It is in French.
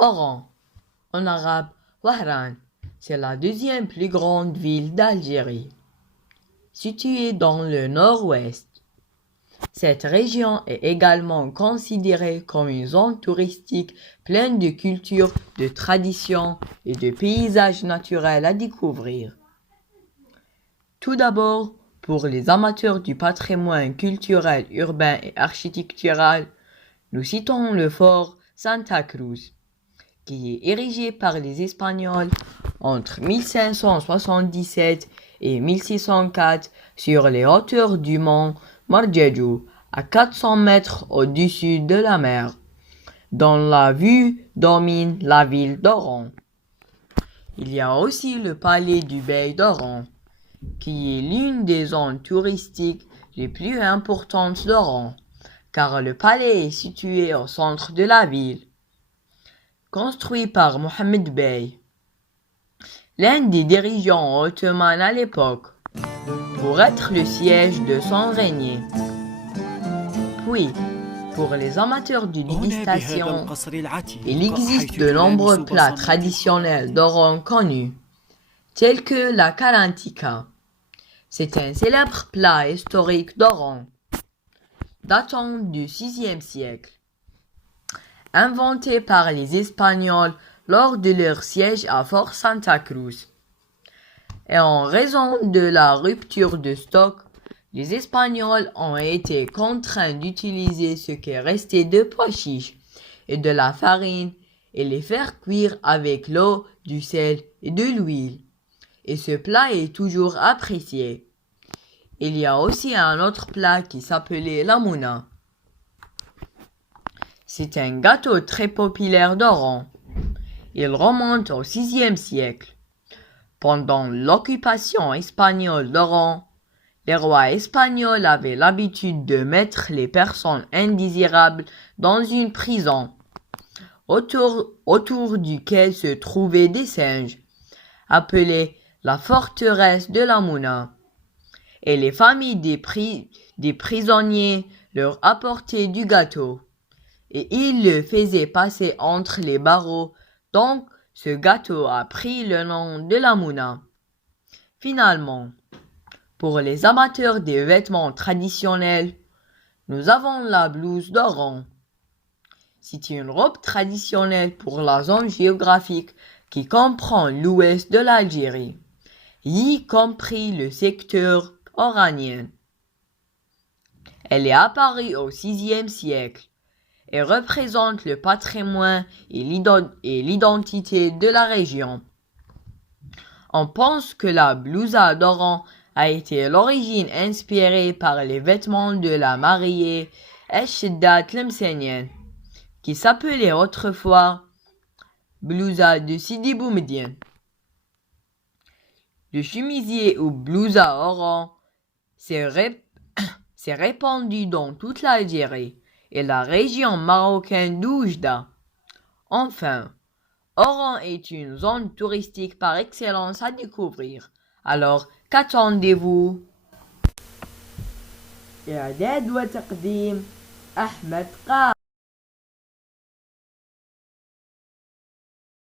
Oran, en arabe Wahran, c'est la deuxième plus grande ville d'Algérie, située dans le nord-ouest. Cette région est également considérée comme une zone touristique pleine de culture, de traditions et de paysages naturels à découvrir. Tout d'abord, pour les amateurs du patrimoine culturel, urbain et architectural, nous citons le fort Santa Cruz, qui est érigé par les Espagnols entre 1577 et 1604 sur les hauteurs du mont Margejo, à 400 mètres au-dessus de la mer, dont la vue domine la ville d'Oran. Il y a aussi le palais du bey d'Oran, qui est l'une des zones touristiques les plus importantes d'Oran, car le palais est situé au centre de la ville. Construit par Mohammed Bey, l'un des dirigeants ottomans à l'époque, pour être le siège de son règne. Puis, pour les amateurs de dégustation, il existe de nombreux plats traditionnels d'Oran connus, tels que la kalantika. C'est un célèbre plat historique d'Oran, datant du VIe siècle, inventé par les Espagnols lors de leur siège à Fort Santa Cruz. Et en raison de la rupture de stock, les Espagnols ont été contraints d'utiliser ce qui restait de pois chiches et de la farine et les faire cuire avec l'eau, du sel et de l'huile. Et ce plat est toujours apprécié. Il y a aussi un autre plat qui s'appelait la mouna. C'est un gâteau très populaire d'Oran. Il remonte au VIe siècle. Pendant l'occupation espagnole d'Oran, les rois espagnols avaient l'habitude de mettre les personnes indésirables dans une prison, autour duquel se trouvaient des singes, appelés la forteresse de la Mouna. Et les familles des prisonniers leur apportaient du gâteau, et ils le faisaient passer entre les barreaux, donc ce gâteau a pris le nom de la Mouna. Finalement, pour les amateurs des vêtements traditionnels, nous avons la blouse d'Oran. C'est une robe traditionnelle pour la zone géographique qui comprend l'ouest de l'Algérie, y compris le secteur oranien. Elle est apparue au VIe siècle et représente le patrimoine et l'identité de la région. On pense que la blousa d'Oran a été l'origine inspirée par les vêtements de la mariée Eshedda Tlemcenienne, qui s'appelait autrefois blousa de Sidi Boumediene. Le chemisier ou blousa Oran s'est répandu dans toute l'Algérie et la région marocaine d'Oujda. Enfin, Oran est une zone touristique par excellence à découvrir. Alors, qu'attendez-vous؟ إعداد وتقديم أحمد قاع